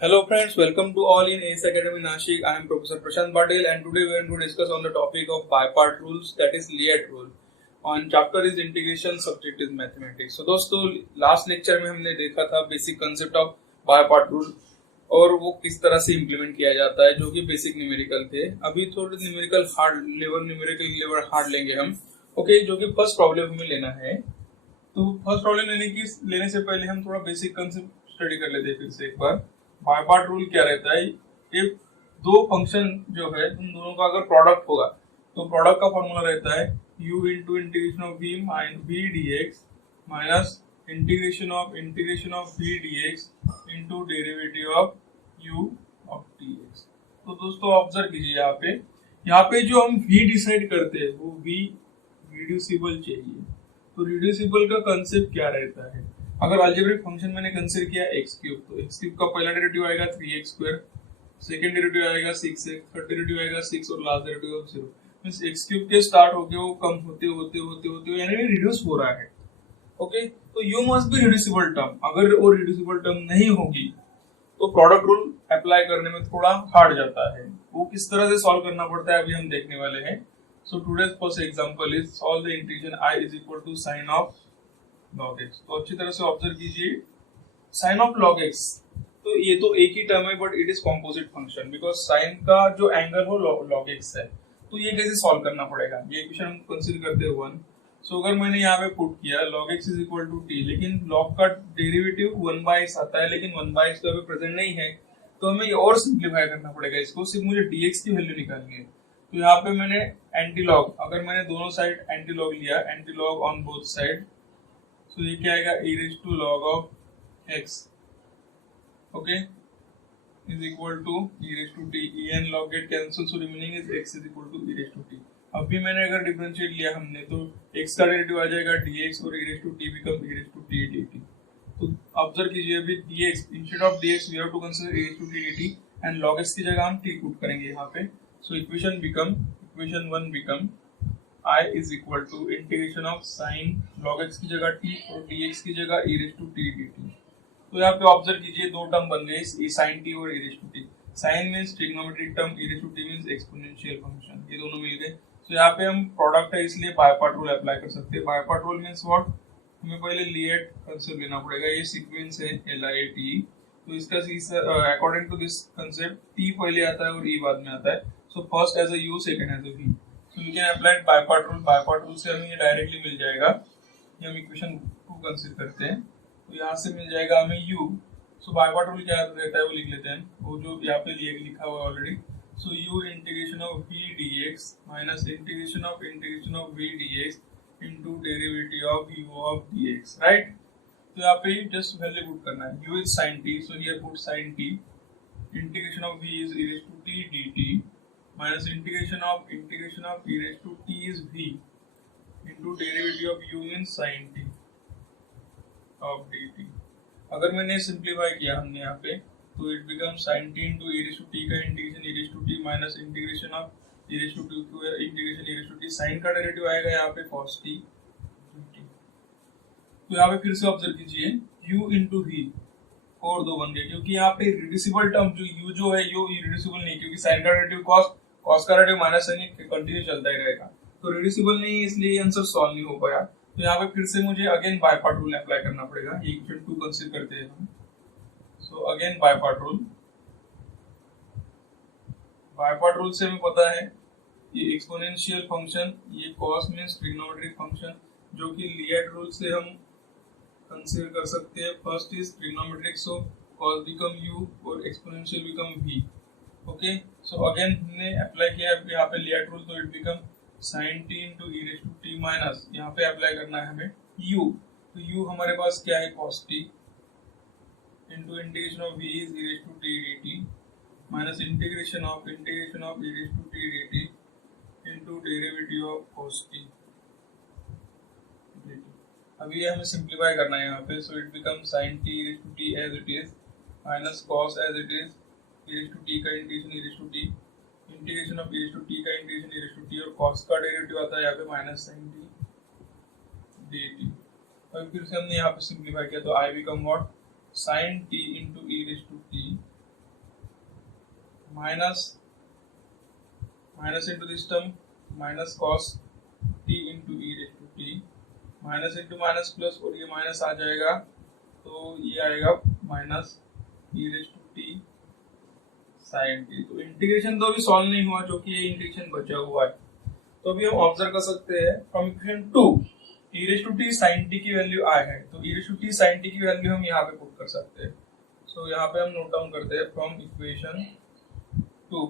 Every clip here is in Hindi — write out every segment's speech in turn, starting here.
Hello friends, welcome to all in ACE Academy Nashik. I am Professor Prashant Patel and today we are going to discuss on the topic of bipart rules, that is Liet rule. On chapter is integration, subject is mathematics. So दोस्तों लास्ट लेक्चर में हमने देखा था बेसिक कंसेप्ट ऑफ बायपार्ट रूल और वो किस तरह से इम्प्लीमेंट किया जाता है, जो कि बेसिक न्यूमेरिकल थे। अभी थोड़े न्यूमेरिकल लेवल हार्ड लेंगे हम। ओके, जो कि फर्स्ट प्रॉब्लम हमें लेना है। तो फर्स्ट प्रॉब्लम लेने से पहले हम थोड़ा बेसिक कंसेप्ट स्टडी कर लेते हैं फिर से एक बार। बायपार्ट रूल क्या रहता है? एक दो फंक्शन जो है उन दोनों का अगर प्रोडक्ट होगा तो प्रोडक्ट का फॉर्मूला रहता है u into integration of v dx minus integration of v dx into derivative of u of dx। तो दोस्तों ऑब्जर्व कीजिए यहाँ पे जो हम v डिसाइड करते हैं वो v रिड्यूसिबल चाहिए। तो रिड्यूसिबल का कंसेप्ट क्या रहता है? अगर अलजेब्रिक फंक्शन मैंने कंसीडर किया x क्यूब, तो x क्यूब का पहला डेरिवेटिव आएगा 3x स्क्वायर, सेकंड डेरिवेटिव आएगा 6x, थर्ड डेरिवेटिव आएगा 6 और last derivative of 0। Means x cube के स्टार्ट होके वो कम होते यानी रिड्यूस हो रहा है। ओके, तो u must be reducible term. अगर वो रिड्यूसिबल टर्म नहीं होगी तो प्रोडक्ट रूल अप्लाई करने में थोड़ा हार्ड जाता है। वो किस तरह से सॉल्व करना पड़ता है अभी हम देखने वाले हैं। So today's first example is solve the integration i is equal to sine of log x। तो अच्छी तरह से ऑब्जर्व कीजिए, साइन ऑफ log x तो ये तो एक ही टर्म है but it is composite function because sign का जो एंगल हो log x है। तो ये कैसे सॉल्व करना पड़ेगा? ये इक्वेशन हम कंसीडर करते हैं 1। सो अगर मैंने यहाँ पे पुट किया log x is equal to t, लेकिन log का डेरिवेटिव 1/x आता है लेकिन 1/x तो अभी प्रेजेंट नहीं है, तो हमें ये और सिंप्लीफाई करना पड़ेगा इसको। सिर्फ मुझे dx की वैल्यू निकालनी है। तो यहाँ पे मैंने एंटी लॉग, अगर मैंने दोनों साइड एंटी लॉग लिया, anti log on both side, तो ये क्या आएगा e raise to log of x, okay, is equal to e raise to t। e and log get cancel, so remaining is x is equal to e raise to t। अभी मैंने अगर डिफरेंशिएट लिया हमने तो x का डेरिवेटिव आ जाएगा dx और e raise to t become e raise to t dt। तो ऑब्जर्व कीजिए, अभी dx instead of dx we have to consider e raise to t dt and log x की जगह हम t पुट करेंगे यहाँ पे। सो equation 1 become I is equal to integration of sign log x की जगह t और dx की जगह e raise to t dt। तो यहाँ पे ऑब्जर्व कीजिए दो टर्म बन गए, sin t और e raise to t। Sine means trigonometric term, e raise to t means exponential function, ये दोनों मिल गए। तो यहाँ पे हम प्रोडक्ट है इसलिए बायपार्ट रूल अप्लाई कर सकते हैं। बायपार्ट रूल मींस व्हाट? हमें पहले लिएट कंसेप्ट लेना पड़ेगा। ये सीक्वेंस है LIAT, तो इसका according to this concept t पहले आता है और e बाद में आता है। So first as a u, second as a v। So we can apply by part rule. By part rule से हमें ये डायरेक्टली मिल जाएगा। ये हम इक्वेशन 2 कंसीडर करते हैं, तो यहाँ से मिल जाएगा हमें u। सो बायपार्ट रूल क्या रहता है वो लिख लेते हैं, वो जो यहाँ पे लिखा हुआ है already. So u integration of v dx minus integration of v dx into derivative of u of dx, right. तो यहाँ पे जस्ट वैल्यू पुट करना है। u is sin t, so here put sin t। Integration of v is e raised to t dt minus integration of e raised to t is v into derivative of u in sin t of dt। अगर मैंने सिंप्लीफाई किया हमने यहाँ पे, तो it become sin t into e raised to t का integration e raised to t minus integration of e raised to t को integration e raised to t। sin का डेरिवेटिव आएगा यहाँ पे cos t dt। तो यहाँ पे फिर से ऑब्जर्व कीजिए u into v और दो बन गए, क्योंकि यहाँ पे रिड्यूसिबल टर्म जो u जो है यो रिड्यूसिबल नहीं, क्योंकि sin का डेरिवेटिव cos का डेरिवेटिव माइनस साइन कंटिन्यू चलता ही रहेगा, तो रिड्यूसिबल नहीं है, इसलिए आंसर सॉल्व नहीं हो पाया। तो यहाँ पे फिर से मुझे अगेन बायपार्ट रूल अप्लाई करना पड़ेगा। ये इक्वेशन 2 कंसीडर करते हैं हम। सो अगेन बायपार्ट रूल से हमें पता है ये एक्सपोनेंशियल फंक्शन, ये cos मींस ट्रिग्नोमेट्रिक फंक्शन, जो कि लिएट रूल से हम कंसीडर कर सकते हैं। First is trigonometric, so cos become u और exponential become v। Okay, so again हमने अप्लाई किया यहाँ पे लिएट रूल, तो it become sin t into e raised to t minus यहाँ पे अप्लाई करना है हमें u। तो u हमारे पास क्या है cos t into integration of v is e raised to t dt minus integration of e raised to t dt into derivative of cos t dt। अभी ये हमें सिंप्लीफाई करना है यहाँ पे। So it become sin t e raised to t as it is minus cos as it is e raised to t का integration e raised to t, integration of e raised to t का integration e raised to t, और cos का डेरिवेटिव आता है यहाँ पे माइनस sin t dt। और फिर से हमने यहाँ पे सिंप्लीफाई किया, तो i become what? sin t into e raised to t minus into this term minus cos t into e raise to t, minus into minus plus, और ये माइनस आ जाएगा तो ये आएगा minus e raise to t sine t. तो इंटीग्रेशन तो अभी सॉल्व नहीं हुआ, जो कि ये इंटीग्रेशन बचा हुआ है। तो अभी हम ऑब्जर्व कर सकते हैं from equation 2 e raise to t sine t की वैल्यू आई है, तो e raise to t sine t की वैल्यू हम यहाँ पे पुट कर सकते हैं। सो यहाँ पे हम नोट डाउन करते हैं from equation 2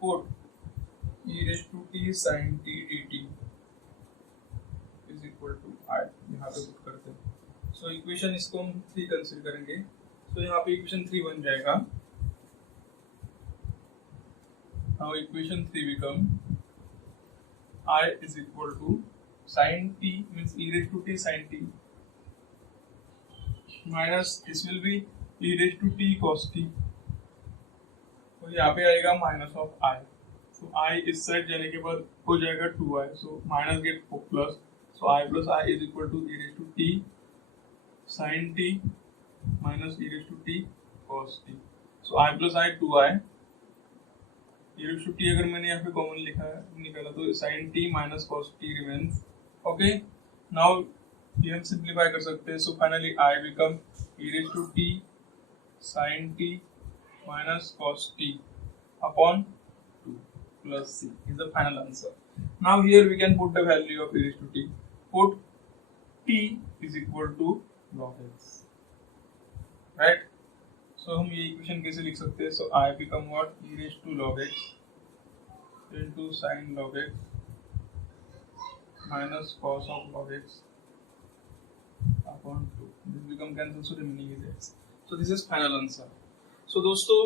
put e raise to t sine t dt is equal to I, यहाँ पे पुट करते हैं। सो इक्वेशन इसको हम 3 कंसीडर करेंगे। सो यहाँ पे इक्वेशन 3 बन जाएगा। Now equation 3 become I is equal to sin t means e raised to t sin t minus this will be e raised to t cos t, तो यहाँ पे आएगा minus of i। So i इस साइड जाने के बाद हो जाएगा 2i, so minus get plus, so i plus i is equal to e raised to t sin t minus e raised to t cos t। So i plus i 2i, e raised to t अगर मैंने यहाँ पे कॉमन लिखा है निकाला तो sin t minus cos t remains। Okay, now ये हम सिंप्लीफाई कर सकते हैं। So finally I become e raised to t sin t minus cos t upon 2 plus c is the final answer। Now here we can put the value of e raised to t। Put t is equal to log x, right? सो हम ये इक्वेशन कैसे लिख सकते हैं? सो I become what? e raised to log x into sin log x minus cos of log x upon 2। This become cancel, so remaining is x। So this is final answer। So दोस्तों,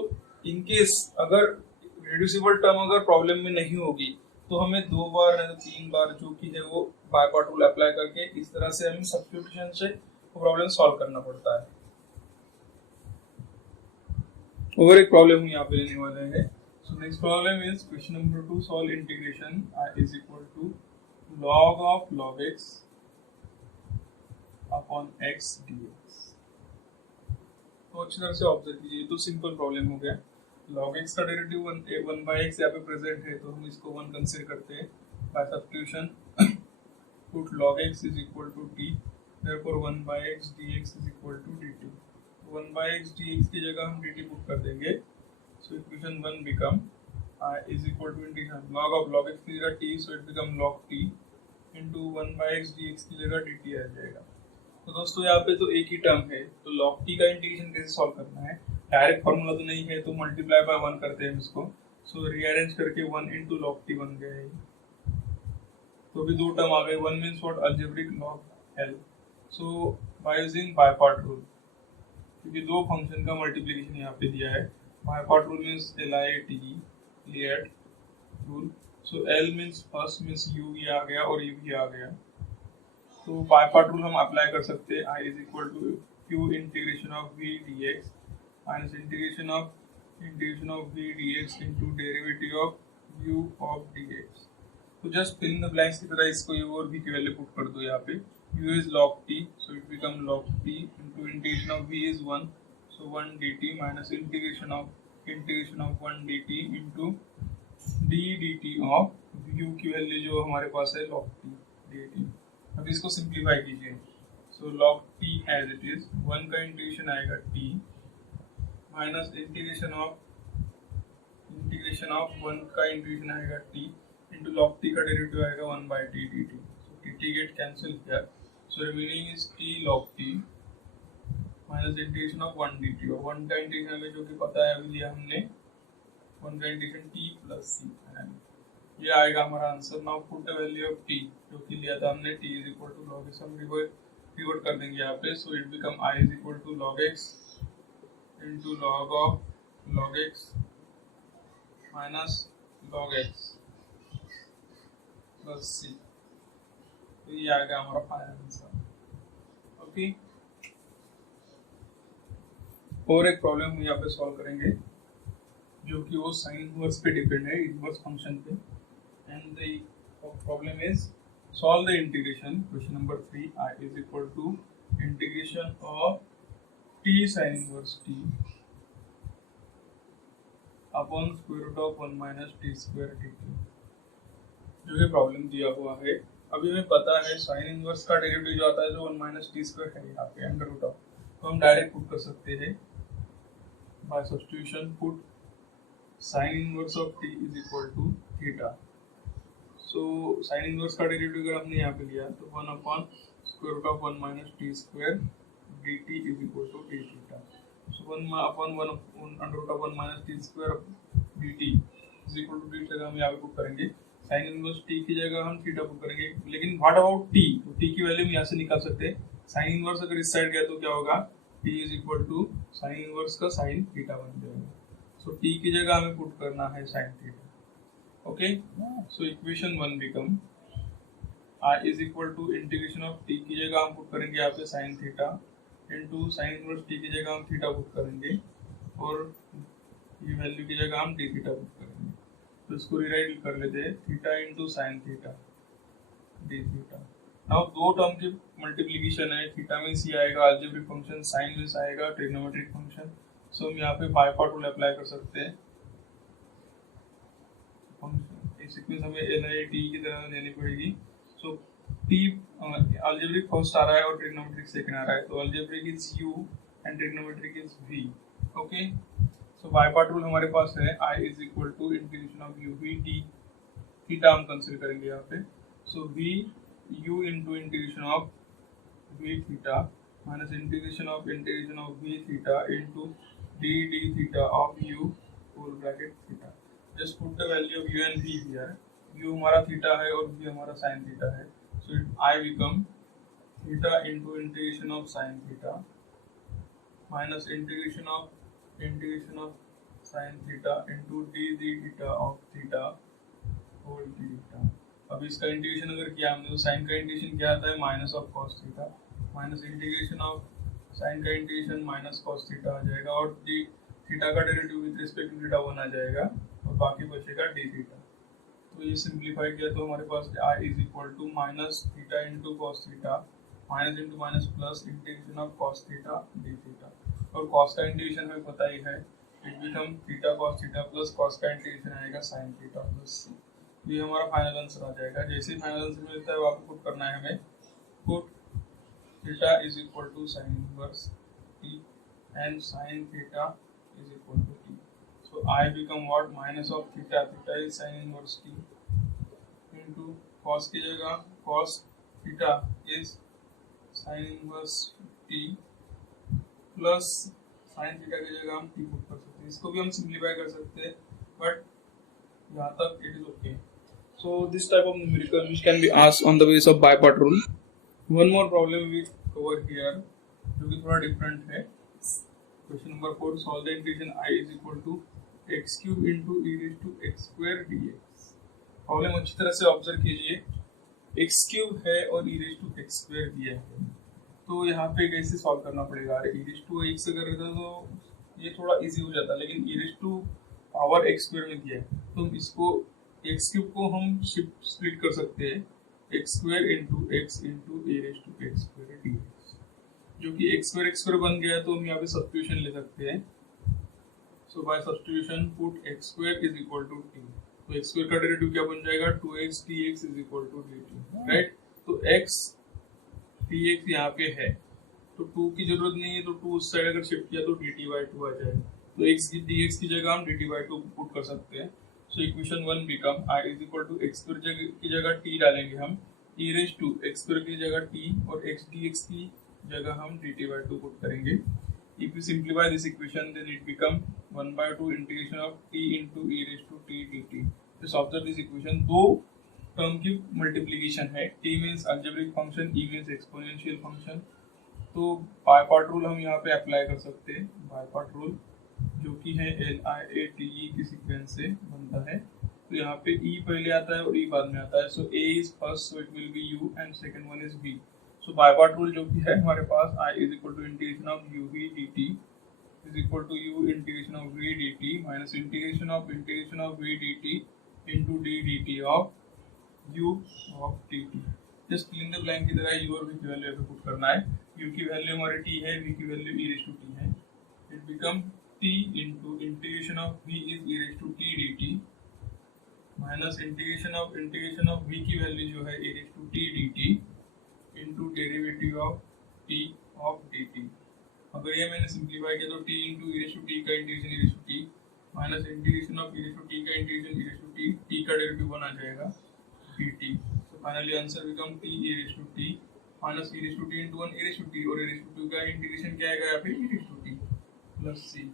in case अगर reducible term अगर प्रॉब्लम में नहीं होगी तो हमें 2 बार नहीं तो 3 बार जो कि है वो बाय पार्ट रूल अप्लाई करके इस तरह से हमें सब्स्टिट्यूशन से प्रॉब्लम सॉल्व करना पड़ता है। और एक प्रॉब्लम हम यहाँ पे लेने वाले हैं। So next problem is question number 2, solve integration i is equal to log of log x upon x dx। तो अच्छी तरह से ऑब्जर्व कीजिए, तो सिंपल प्रॉब्लम हो गया। log x का डेरिवेटिव 1 by x यहाँ पे प्रेजेंट है, तो हम इसको 1 कंसीडर करते हैं by substitution. Put log x is equal to t, therefore 1 by x dx is equal to dt। 1 by x dx की जगह हम dt पुट कर देंगे। सो equation 1 become I is equal to integration log of log x की जगह t, so it become log t into 1 by x dx की जगह dt आ जाएगा। तो दोस्तों यहाँ पे तो एक ही टर्म है, तो log t का इंटीग्रेशन कैसे सॉल्व करना है? डायरेक्ट फॉर्मूला तो नहीं है, तो मल्टीप्लाई बाय 1 करते हैं इसको। सो रीअरेंज करके 1 into log t बन गया है। तो अभी 2 टर्म आ गए। 1 means what? Algebraic log L। So by using by part rule, क्योंकि 2 फंक्शन का मल्टीप्लिकेशन यहाँ पे दिया है। By part rule means LIATE, LIATE rule. So L means first means U ये आ गया और U ये आ गया। तो बाय पार्ट रूल हम अप्लाई कर सकते हैं। I is equal to Q integration of V dx minus integration of V dx into derivative of U of dx। तो just fill in the blanks की तरह इसको U और V की वैल्यू पुट कर दो यहाँ पे। U is log t, so it become log t into integration of v is 1, so 1 dt minus integration of 1 dt into d dt of u की वैल्यू जो हमारे पास है log t dt। अब इसको सिंप्लीफाई कीजिए। सो log t as it is, 1 का इंटीग्रेशन आएगा t माइनस इंटीग्रेशन ऑफ 1 का इंटीग्रेशन आएगा t into log t का डेरिवेटिव आएगा 1 by t dt। So dt get cancel here। So remaining is t log t minus integration of 1 dt, और 1 का इंटीग्रेशन हमें जो कि पता है अभी लिया हमने, 1 का इंटीग्रेशन t plus c, ये आएगा हमारा answer. Now put the value of t जो कि लिया था हमने, t is equal to log x, हम रिवर्ट कर देंगे यहाँ पे। So it become I is equal to log x into log of log x minus log x plus c। तो ये आएगा हमारा फाइनल आंसर। ओके, और एक प्रॉब्लम हम यहाँ पे सॉल्व करेंगे जो कि वो साइन इनवर्स पे डिपेंड है, इनवर्स फंक्शन पे। And the problem is solve the integration. Question number 3, I is equal to integration of t sin inverse t upon square root of 1 minus t square dt, जो कि प्रॉब्लम दिया हुआ है। अभी हमें पता है साइन इनवर्स का डेरिवेटिव जो आता है जो 1 माइनस टी स्क्वायर है यहाँ पे अंडर रूट ऑफ, तो हम डायरेक्ट पुट कर सकते हैं by substitution, put sine inverse of t is equal to theta. So sine inverse का डेरिवेटिव अगर हमने यहाँ पे लिया तो 1 upon square root of 1 minus t square dt is equal to d theta. So 1 upon 1 under root of 1 minus t square dt is equal to d theta हम यहाँ पे पुट करेंगे। साइन इनवर्स t की जगह हम थीटा पुट करेंगे, लेकिन व्हाट अबाउट t, तो t की वैल्यू हम यहाँ से निकाल सकते हैं। साइन इनवर्स अगर इस साइड गया तो क्या होगा, t is equal to sine inverse का साइन थीटा बन जाएगा। सो t की जगह हमें पुट करना है sine theta. Okay, so equation 1 become i is equal to integration of t की जगह हम पुट करेंगे यहाँ पे sine theta into sine inverse t की जगह हम थीटा पुट करेंगे और ये वैल्यू की जगह हम d थीटा पुट करेंगे। तो इसको रिराइट कर लेते हैं, theta into sine theta d theta. Now दो टर्म की मल्टीप्लिकेशन है, थीटा में सी आएगा अलजेब्रिक फंक्शन, साइन में आएगा ट्रिग्नोमेट्रिक फंक्शन। सो हम यहाँ पे बाय पार्ट रूल अप्लाई कर सकते हैं। सीक्वेंस हमें एल आई टी की तरह लेनी पड़ेगी। सो टी अलजेब्रिक फर्स्ट आ रहा है और ट्रिग्नोमेट्रिक सेकंड आ रहा है, तो algebraic is u and trigonometric is v. Okay, so by part rule हमारे पास है i is equal to integration of u v t, theta हम कंसीडर करेंगे यहाँ पे। So v u into integration of v theta minus integration of v theta into d d theta of u whole bracket theta. Just put the value of u and v here. u हमारा थीटा है और v हमारा साइन थीटा है। So i become theta into integration of sine theta minus integration of sine theta into d d theta of theta whole theta. अब इसका इंटीग्रेशन अगर किया हमने तो साइन का इंटीग्रेशन क्या आता है, minus of cos theta minus integration of sine का इंटीग्रेशन माइनस कॉस थीटा आ जाएगा और डी थीटा का derivative with respect to theta 1 आ जाएगा और बाकी बचेगा डी थीटा। तो ये सिंप्लीफाई किया तो हमारे पास i is equal to minus theta into cos theta minus into minus plus integration of cos theta d theta. और कॉस का इंटीग्रेशन हमें पता ही है, it become theta cos theta plus cos का इंटीग्रेशन आएगा साइन थीटा प्लस सी। ये हमारा फाइनल आंसर आ जाएगा। जैसे ही फाइनल आंसर मिलता है आपको पुट करना है हमें, put theta is equal to sine inverse t and sine theta is equal to t. So I become what, minus of theta, theta is sine inverse t into cos की जगह cos theta is sine inverse t plus sine theta की जगह हम टी पुट कर सकते हैं। इसको भी हम सिंप्लीफाई कर सकते हैं, बट यहाँ तक it is okay. So this type of numerical which can be asked on the base of by part rule. One more problem we cover here जो कि थोड़ा डिफरेंट है। Question number 4, solve the integration i is equal to x cube into e raise to x square dx। Problem अच्छी तरह से ऑब्जर्व कीजिए, x क्यूब है और e raise to x square दिया है, तो यहाँ पे कैसे सॉल्व करना पड़ेगा। अरे e रेज़ टू x अगर रहता तो ये थोड़ा इजी हो जाता, लेकिन e raise to power x square में दिया है तो इसको x क्यूब को हम स्प्लिट कर सकते हैं x square into x into e raise to x square dx, जो कि x स्क्वायर बन गया तो हम यहाँ पे सब्स्टिट्यूशन ले सकते हैं। So by substitution put x square is equal to t, तो x स्क्वायर का डेरिवेटिव क्या बन जाएगा, 2x dx is equal to dt, right. तो x dx यहाँ पे है तो 2 की जरूरत नहीं है, तो 2 उस साइड अगर शिफ्ट किया तो dt by 2 आ जाएगा, तो x dx की जगह हम dt by 2 पुट कर सकते हैं। So equation 1 become i is equal to x square की जगह t डालेंगे हम, e raise to x square की जगह t और x dx की जगह हम dt by 2 पुट करेंगे। If you simplify this equation, then it become 1 by 2 integration of t into e raised to t dt. Just observe this equation. दो टर्म की मल्टीप्लिकेशन है, t means algebraic function, e means exponential function. तो बाय पार्ट रूल हम यहाँ पे अप्लाई कर सकते हैं, बाय पार्ट रूल जो कि है LIATE की सीक्वेंस से बनता है। तो यहाँ पे e पहले आता है और e बाद में आता है। So a is first, so it will be u and second one is v. So bye part rule जो कि है हमारे पास i is equal to integration of u v dt is equal to u integration of v dt minus integration of v dt into d dt of u of dt। Just fill in the blank की तरह u और v की वैल्यू पे पुट करना है। u की वैल्यू हमारी t है, v की value e raise to t है। It become t into integration of v is e raised to t dt minus integration of v की वैल्यू जो है e raised to t dt into derivative of t of dt। अगर ये मैंने सिंप्लीफाई किया तो t into e raised to t का integration e raised to t minus integration of e raised to t का integration e raised to t, t का डेरिवेटिव बना जाएगा dt। So finally answer become t e raised to t minus e raised to t into 1 e raised to t और e raised to 2 का इंटीग्रेशन क्या आएगा यहाँ पे e raised to t plus c।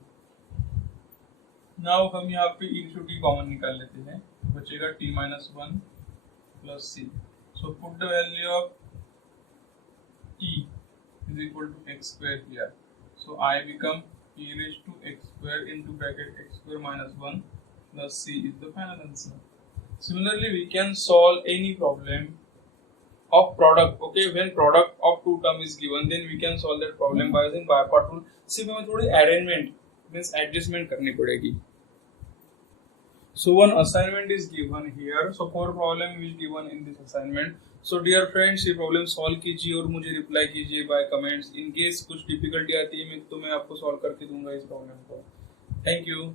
Now हम यहाँ पे e raised to t common निकाल लेते हैं, बचेगा t minus 1 plus c। So put the value of t is equal to x square here. So I become e raised to x square into bracket x square minus 1 plus c is the final answer. Similarly, we can solve any problem of product. Okay, when product of two term is given, then we can solve that problem by using by part rule. सिर्फ हमें थोड़ी arrangement means adjustment करनी पड़ेगी। So one assignment is given here. So four problem is given in this assignment. So dear friends, ये problem solve कीजिए और मुझे reply कीजिए by comments. In case कुछ difficulty आती है तो मैं आपको solve करके दूंगा इस problem को। Thank you.